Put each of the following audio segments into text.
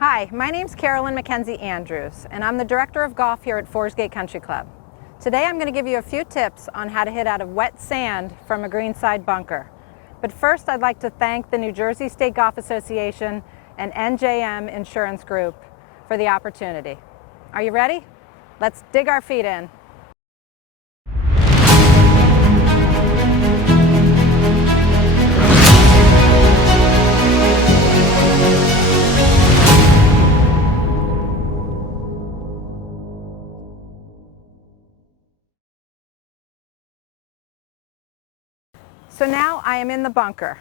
Hi, my name's Carolyn McKenzie Andrews, and I'm the Director of Golf here at Forsgate Country Club. Today I'm going to give you a few tips on how to hit out of wet sand from a greenside bunker. But first I'd like to thank the New Jersey State Golf Association and NJM Insurance Group for the opportunity. Are you ready? Let's dig our feet in. So now I am in the bunker.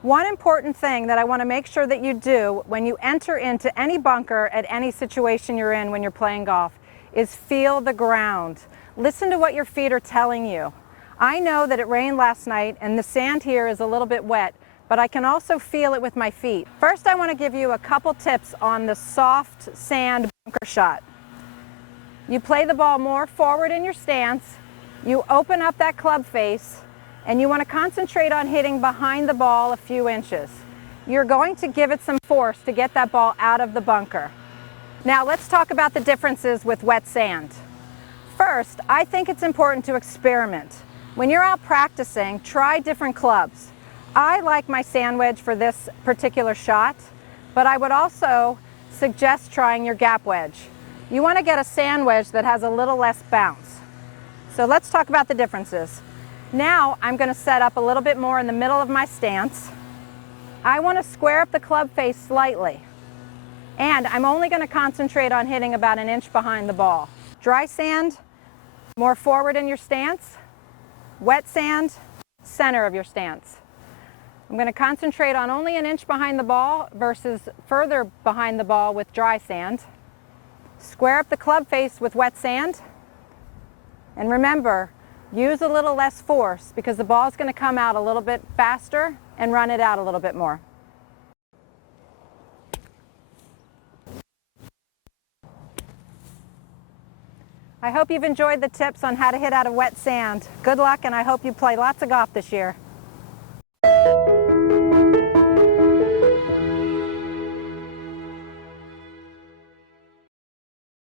One important thing that I want to make sure that you do when you enter into any bunker at any situation you're in when you're playing golf is feel the ground. Listen to what your feet are telling you. I know that it rained last night and the sand here is a little bit wet, but I can also feel it with my feet. First, I want to give you a couple tips on the soft sand bunker shot. You play the ball more forward in your stance, you open up that club face, and you want to concentrate on hitting behind the ball a few inches. You're going to give it some force to get that ball out of the bunker. Now let's talk about the differences with wet sand. First, I think it's important to experiment. When you're out practicing, try different clubs. I like my sand wedge for this particular shot, but I would also suggest trying your gap wedge. You want to get a sand wedge that has a little less bounce. So let's talk about the differences. Now I'm going to set up a little bit more in the middle of my stance. I want to square up the club face slightly. And I'm only going to concentrate on hitting about an inch behind the ball. Dry sand, more forward in your stance. Wet sand, center of your stance. I'm going to concentrate on only an inch behind the ball versus further behind the ball with dry sand. Square up the club face with wet sand. And remember, use a little less force because the ball is going to come out a little bit faster and run it out a little bit more. I hope you've enjoyed the tips on how to hit out of wet sand. Good luck, and I hope you play lots of golf this year.